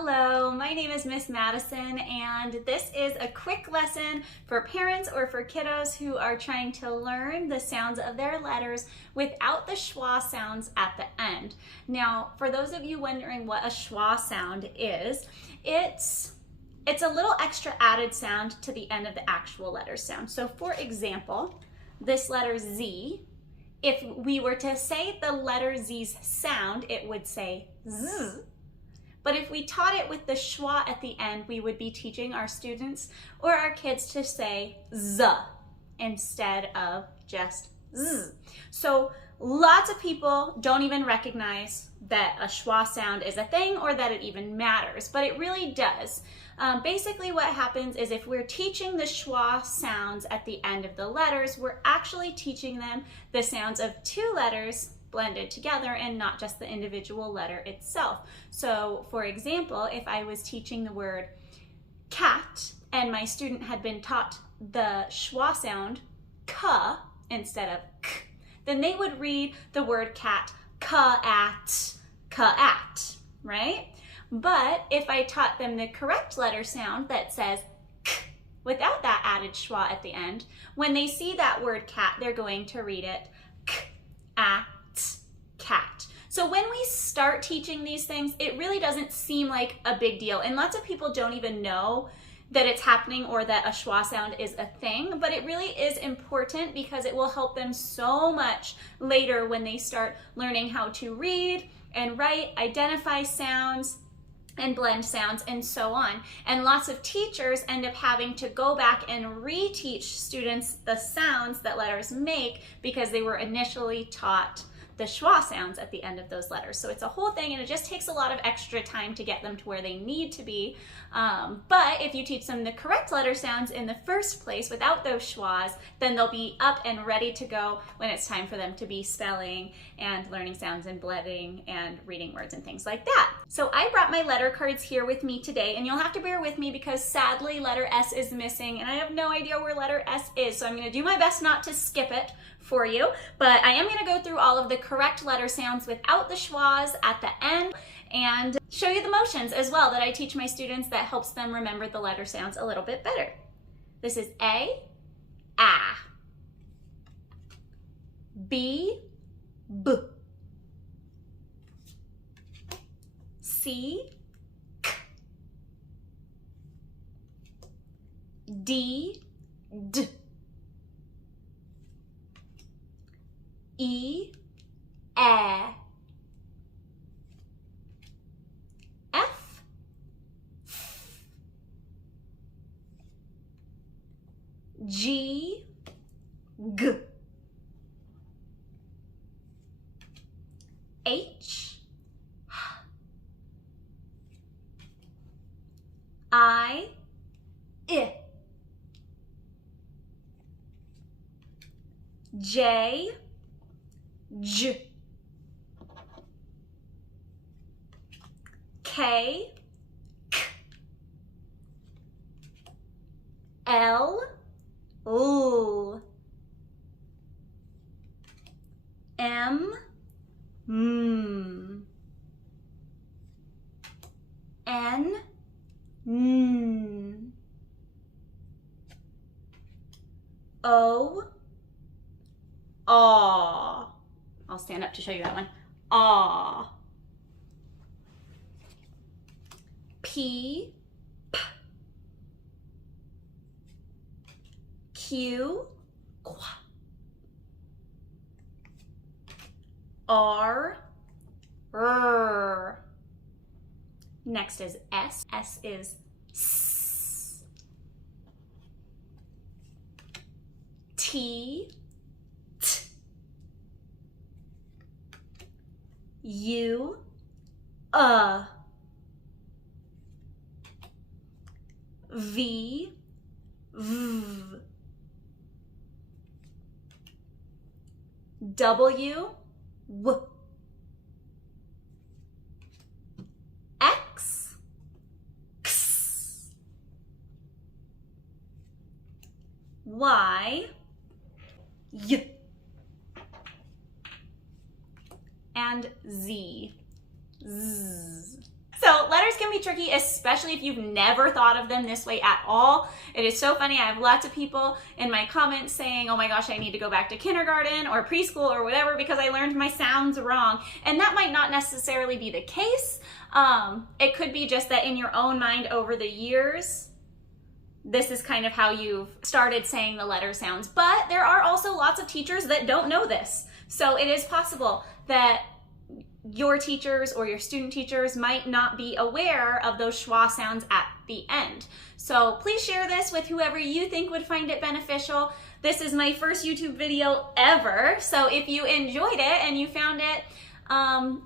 Hello, my name is Miss Madison, and this is a quick lesson for parents or for kiddos who are trying to learn the sounds of their letters without the schwa sounds at the end. Now, for those of you wondering what a schwa sound is, it's a little extra added sound to the end of the actual letter sound. So for example, this letter Z, if we were to say the letter Z's sound, it would say Z. But if we taught it with the schwa at the end, we would be teaching our students or our kids to say Z instead of just Z. So lots of people don't even recognize that a schwa sound is a thing or that it even matters, but it really does. Basically what happens is if we're teaching the schwa sounds at the end of the letters, we're actually teaching them the sounds of two letters blended together and not just the individual letter itself. So for example, if I was teaching the word cat and my student had been taught the schwa sound ka instead of k, then they would read the word cat ka-at, right? But if I taught them the correct letter sound that says k without that added schwa at the end, when they see that word cat, they're going to read it k-at, cat. So when we start teaching these things, it really doesn't seem like a big deal. And lots of people don't even know that it's happening or that a schwa sound is a thing, but it really is important because it will help them so much later when they start learning how to read and write, identify sounds, and blend sounds, and so on. And lots of teachers end up having to go back and reteach students the sounds that letters make because they were initially taught the schwa sounds at the end of those letters. So it's a whole thing, and it just takes a lot of extra time to get them to where they need to be. But if you teach them the correct letter sounds in the first place without those schwas, then they'll be up and ready to go when it's time for them to be spelling and learning sounds and blending and reading words and things like that. So I brought my letter cards here with me today, and you'll have to bear with me because sadly letter S is missing and I have no idea where letter S is. So I'm gonna do my best not to skip it for you, but I am going to go through all of the correct letter sounds without the schwas at the end and show you the motions as well that I teach my students that helps them remember the letter sounds a little bit better. This is A, B, B, C, K, D, D, E, F, G, G, H, I, J, J, K, K, L, L, M, M, N, N, O, Aw. I'll stand up to show you that one. Aw. P, P, Q, Qu, R, R. Next is S. S is S. T, T, U, V, V, W, W, X, X, Y, Y, and Z. Z. So So letters can be tricky, especially if you've never thought of them this way at all. It is so funny. I have lots of people in my comments saying, oh my gosh, I need to go back to kindergarten or preschool or whatever because I learned my sounds wrong. And that might not necessarily be the case. It could be just that in your own mind over the years, this is kind of how you've started saying the letter sounds. But there are also lots of teachers that don't know this. So it is possible that your teachers or your student teachers might not be aware of those schwa sounds at the end. So please share this with whoever you think would find it beneficial. This is my first YouTube video ever, so if you enjoyed it and you found it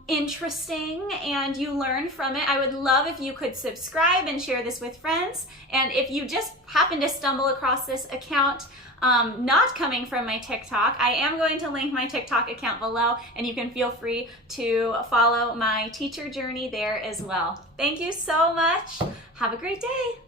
interesting and you learned from it, I would love if you could subscribe and share this with friends. And if you just happen to stumble across this account not coming from my TikTok, I am going to link my TikTok account below, and you can feel free to follow my teacher journey there as well. Thank you so much. Have a great day.